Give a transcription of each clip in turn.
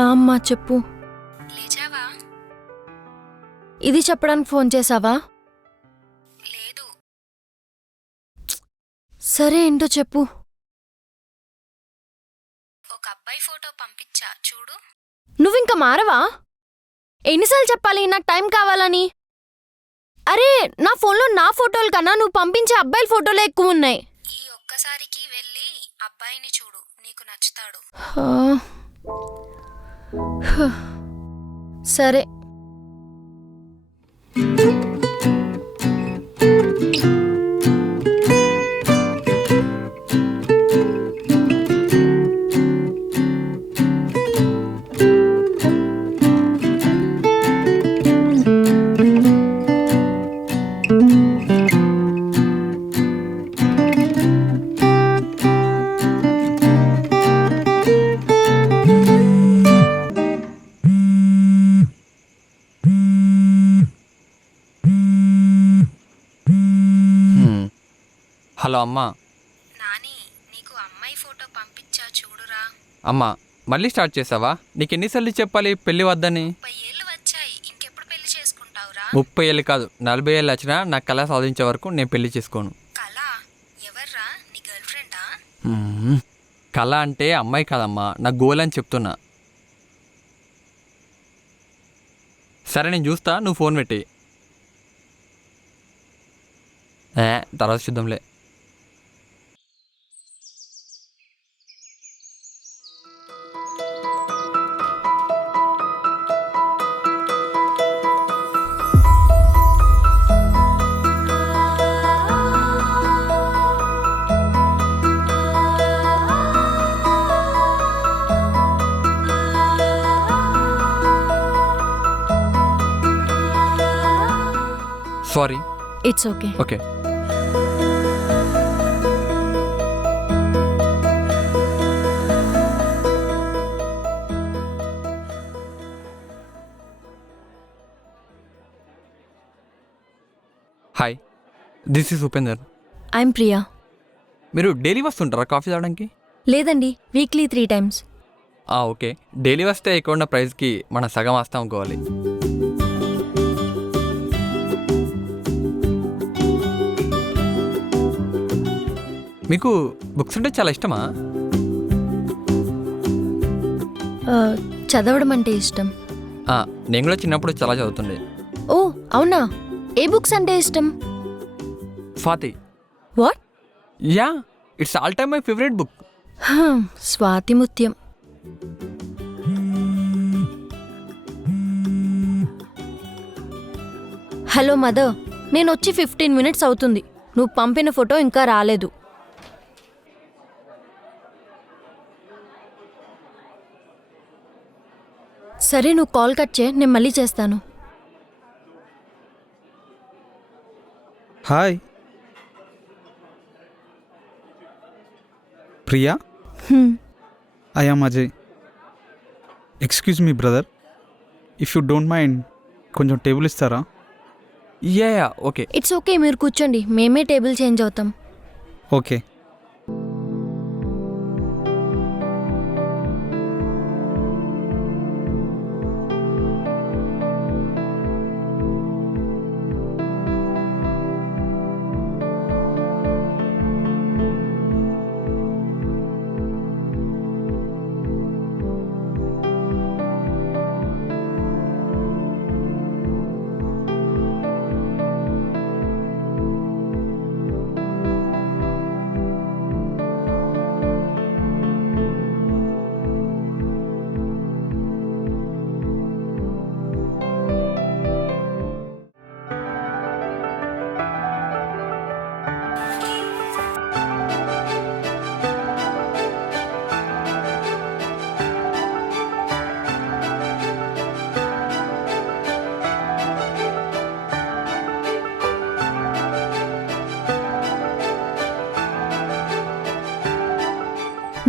అమ్మా చెప్పు. లేచావా? ఇది చెప్పడానికి ఫోన్ చేసావా? లేదు. సరే ఏంటో చెప్పు. ఒక అబ్బాయి ఫోటో పంపించా చూడు. నువ్వింక మారవా? ఎన్నిసార్లు చెప్పాలి నాకు టైం కావాలని? అరే నా ఫోన్లో నా ఫోటోల కన్నా నువ్వు పంపించే అబ్బాయిల ఫోటోలే ఎక్కువ ఉన్నాయి. ఈ ఒక్కసారికి వెళ్ళి అబ్బాయిని చూడు, నీకు నచ్చుతాడు. సరే. హలో అమ్మా. నాని, నీకు అమ్మాయి ఫోటో పంపించా చూడురా. అమ్మా మళ్ళీ స్టార్ట్ చేసావా? నీకు ఎన్నిసార్లు చెప్పాలి పెళ్ళి వద్దని? 30 ఏళ్ళు వచ్చాయి, ఇంకెప్పుడు పెళ్లి చేసుకుంటావురా? 30 ఏళ్ళు కాదు 40 ఏళ్ళు వచ్చినా నా కళ సాధించే వరకు నేను పెళ్లి చేసుకోను. కళ? ఎవర్రా, నీ గర్ల్ ఫ్రెండా? కళ అంటే అమ్మాయి కాదమ్మా, నా గోల్ అని చెప్తున్నా. సరే నేను చూస్తా, నువ్వు ఫోన్ పెట్టి. తర్వాత చూద్దాంలే. Sorry. It's okay. Okay. Hi, this is Upender. I'm Priya. మీరు డైలీ వస్తుంటారా కాఫీ తాగడానికి? లేదండి, వీక్లీ 3 times. ఓకే. డైలీ వస్తే ఎక్కువ ఉన్న ప్రైస్కి మనం సగం వస్తాం అనుకోవాలి. మీకు బుక్స్ అంటే చాలా ఇష్టమా? చదవడం అంటే ఇష్టం. నేను కూడా చిన్నప్పుడు చాలా చదువుతుండే. ఓ అవునా? ఏ బుక్స్ అంటే ఇష్టం? Swathi. What? Yeah, it's all time my favourite book. Swathi Muthyam. Hello mother, నేను వచ్చి 15 minutes అవుతుంది. నువ్వు పంపిన ఫోటో ఇంకా రాలేదు. సరే నువ్వు కాల్ కట్ చేయి, నేను మళ్ళీ చేస్తాను. Hi Priya. I am Ajay. Excuse me brother, if you don't mind కొంచెం టేబుల్ ఇస్తారా? Yeah okay. ఇట్స్ ఓకే, మీరు కూర్చోండి, మేమే టేబుల్ చేంజ్ అవుతాం. ఓకే.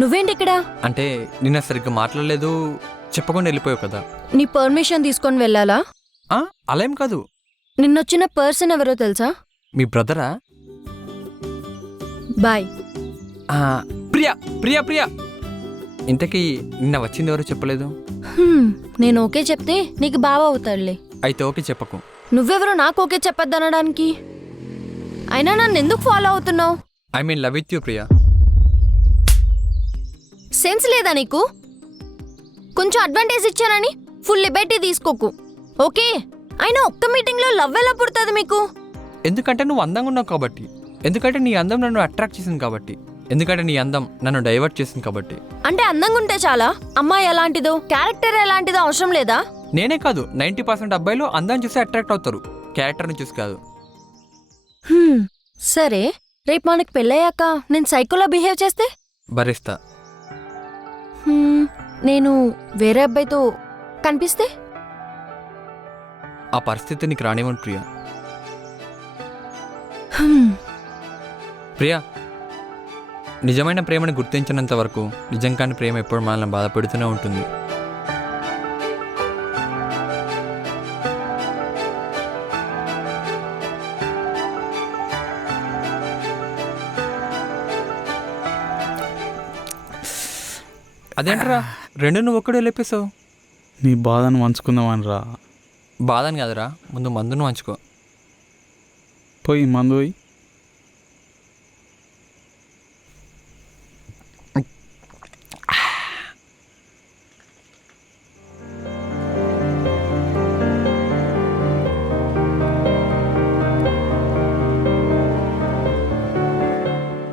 నువ్వేంటి ఇక్కడ? అంటే నిన్న సరిగ్గా మాట్లాడలేదు, చెప్పకుండా వెళ్ళిపోయావు కదా. నీ పర్మిషన్ తీసుకొని వెళ్ళాలా? అలా ఏం కాదు. నిన్నొచ్చిన పర్సన్ ఎవరో తెలుసా? మీ బ్రదరా? బాయ్. ప్రియా ప్రియా ప్రియా. ఇంతకీ నిన్న వచ్చింది ఎవరో చెప్పలేదు. హ్మ్, నేను ఓకే చెప్తే నీకు బావ అవుతాడులే. అయితే ఓకే చెప్పకు. నువ్వెవరో నాకు ఓకే చెప్పొద్దనడానికి? అయినా నన్ను ఎందుకు ఫాలో అవుతున్నావు? I mean love with you Priya. Sense లేదా నీకు? కొంచెం అడ్వాంటేజ్ ఇచ్చానని ఫుల్ లిబర్టీ తీసుకోకు, ఓకే? అయినా ఒక్క మీటింగ్లో లవ్ ఎలా పుడుతుంది మీకు? ఎందుకంటే నువ్వు అందంగా ఉన్నావు కాబట్టి, ఎందుకంటే నీ అందం నన్ను అట్రాక్ట్ చేసింది కాబట్టి, ఎందుకంటే నీ అందం నన్ను డైవర్ట్ చేసింది కాబట్టి. అంటే అందంగా ఉంటే చాలా? అమ్మాయి ఎలాంటిదో, క్యారెక్టర్ ఎలాంటిదో అవసరం లేదా? నేనే కాదు, 90% అబ్బాయిలు అందం చూసి అట్రాక్ట్ అవుతారు, క్యారెక్టర్ని చూసి కాదు. హ్మ్, సరే, రేపు మనకి పెళ్ళయ్యాక నేను సైకోలా బిహేవ్ చేస్తే? భరిస్తా. హ్మ్, నేను వేరే అబ్బాయితో కనిపిస్తే? ఆ పరిస్థితి నీకు రానివ్వను ప్రియా. హ్మ్, ప్రియా, నిజమైన ప్రేమను గుర్తించినంత వరకు నిజం కాని ప్రేమ ఎప్పుడు మనల్ని బాధపెడుతూనే ఉంటుంది. అదేంట్రా రెండు నువ్వు ఒక్కడే లేపేశావు? నీ బాధను వంచుకుందామని రా. బాధని కాదురా, ముందు మందును వంచుకో. పోయి మందు పోయి.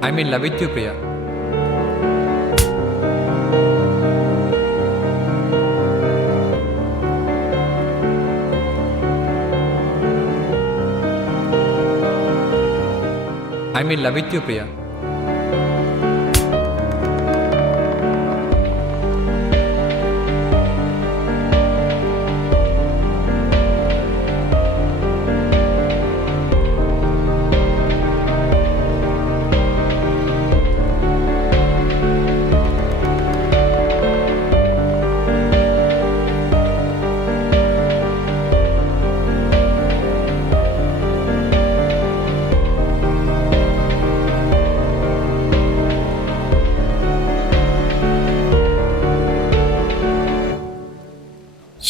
I mean love with you Priya. I mean love with you Priya.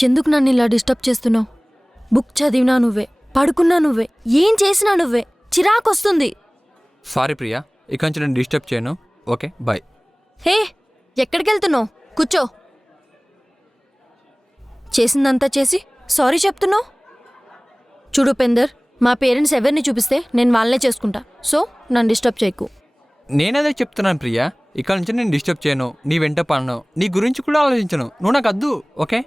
ఎందుకు నన్ను ఇలా డిస్టర్బ్ చేస్తున్నావు? బుక్ చదివినా నువ్వే, పడుకున్నా నువ్వే, ఏం చేసినా నువ్వే. చిరాకొస్తుంది. సారీ ప్రియా, ఇక నుంచి నేను డిస్టర్బ్ చేయను. Okay, bye. హే, ఎక్కడికెళ్తున్నావు? కూర్చో. చేసిందంతా చేసి సారీ చెప్తున్నావు? చూడు పెందర్, మా పేరెంట్స్ ఎవరిని చూపిస్తే నేను వాళ్ళనే చేసుకుంటా. సో నన్ను డిస్టర్బ్ చేయకు. నేనదే చెప్తున్నాను ప్రియా, ఇక నుంచి నేను డిస్టర్బ్ చేయను, నీ వెంట పడను, నీ గురించి కూడా ఆలోచించను. నువ్వు నాకు వద్దు, ఓకే?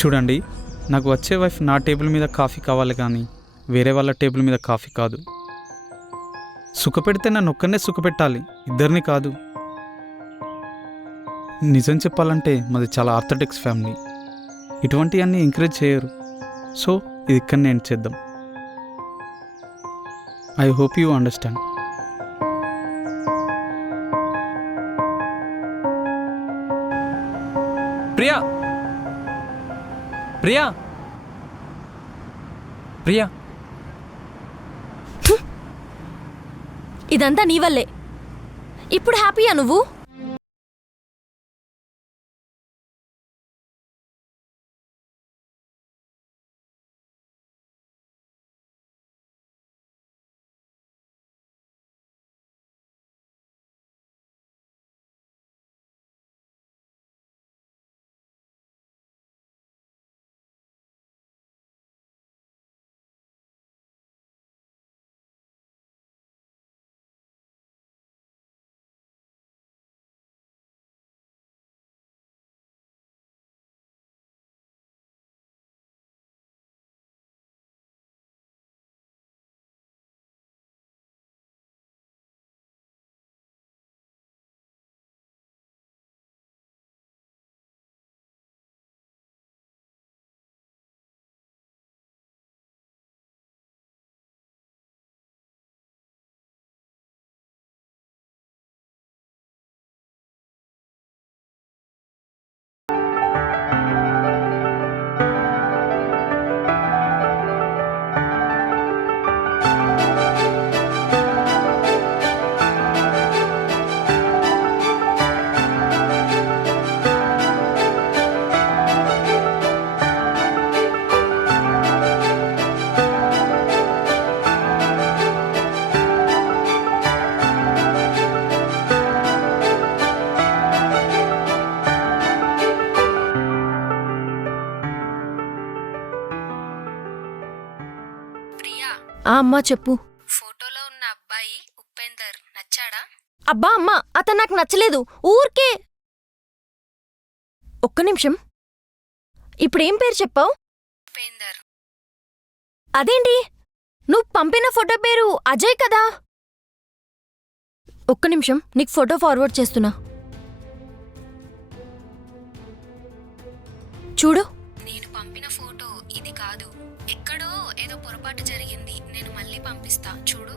చూడండి, నాకు వచ్చే వైఫ్ నా టేబుల్ మీద కాఫీ కావాలి కానీ వేరే వాళ్ళ టేబుల్ మీద కాఫీ కాదు. సుఖపెడితే నన్ను ఒక్కనే సుఖపెట్టాలి, ఇద్దరిని కాదు. నిజం చెప్పాలంటే మాది చాలా ఆర్థోడాక్స్ ఫ్యామిలీ, ఇటువంటివన్నీ ఎంకరేజ్ చేయరు. సో ఇది ఇక్కడనే ఎండ్ చేద్దాం. I hope you understand. Priya, Priya, Priya. ఇదంతా నీ వల్లే. ఇప్పుడు హ్యాపీయా నువ్వు? అమ్మా చెప్పు. ఫోటోలో ఉన్న అబ్బాయి ఉపేందర్ నచ్చాడా? అబ్బా అమ్మా, అతను నాకు నచ్చలేదు. ఊరికే. ఒక్క నిమిషం. ఇప్పుడేం పేరు చెప్పావు? ఉపేందర్. అదేంటి, నువ్వు పంపిన ఫోటో పేరు అజయ్ కదా? ఒక్క నిమిషం, నీకు ఫోటో ఫార్వర్డ్ చేస్తున్నా, చూడు. నేను పంపిన ఫోటో ఇది కాదు. ఎక్కడో ఏదో పొరపాటు జరిగింది. నేను మళ్ళీ పంపిస్తా, చూడు.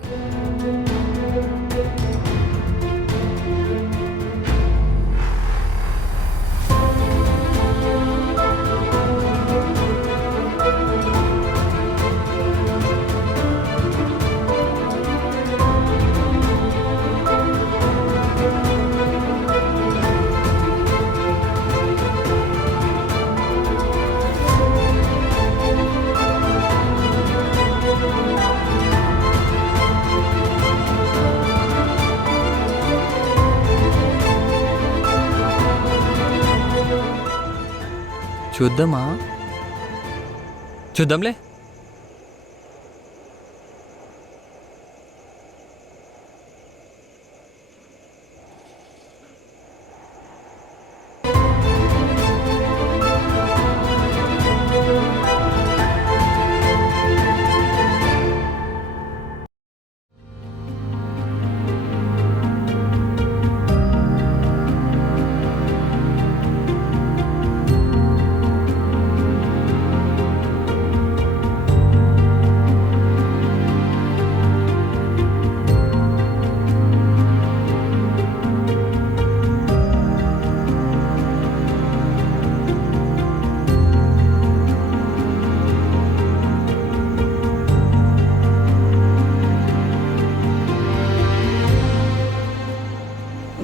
చూద్దామా? చూద్దాంలే.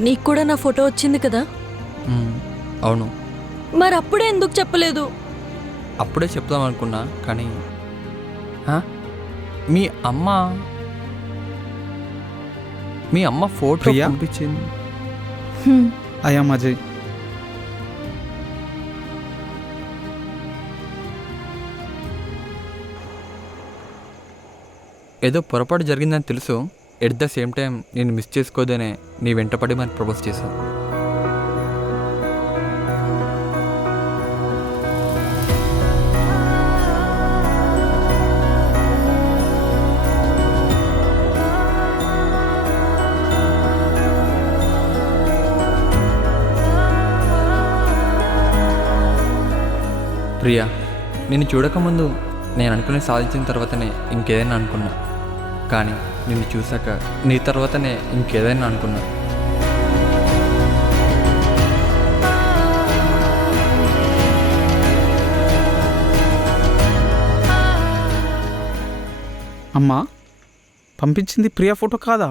నీకు కూడా నా ఫోటో వచ్చింది కదా? అవును. మరి అప్పుడే ఎందుకు చెప్పలేదు? అప్పుడే చెప్దాం అనుకున్నా, కానీ మీ అమ్మ ఫోటో ప్రియా? పంపించింది. I am Ajay. ఏదో పొరపాటు జరిగిందని తెలుసు. ఎట్ ద సేమ్ టైం నేను మిస్ చేసుకోదనే నీ వెంటపడి మరి ప్రపోజ్ చేశావు. ప్రియా, నిన్ను చూడకముందు నేను అనుకునే సాధించిన తర్వాతనే ఇంకేదైనా అనుకున్నా, కానీ నిన్ను చూశాక నీ తర్వాతనే ఇంకేదైనా అనుకున్నా. అమ్మా, పంపించింది ప్రియా ఫోటో కాదా?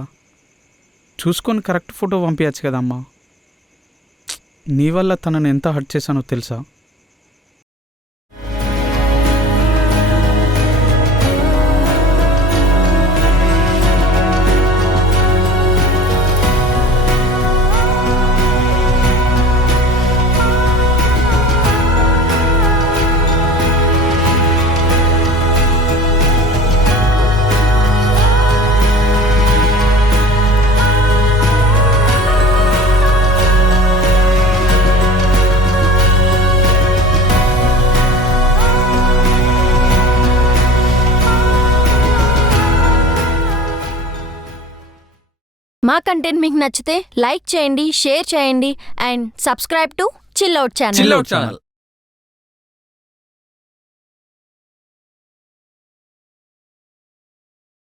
చూసుకొని కరెక్ట్ ఫోటో పంపించచ్చు కదా అమ్మా. నీ వల్ల తనను ఎంత హర్ట్ చేశానో తెలుసా? మా కంటెంట్ మీకు నచ్చితే లైక్ చేయండి, షేర్ చేయండి and subscribe to chill out channel. Chill out channel.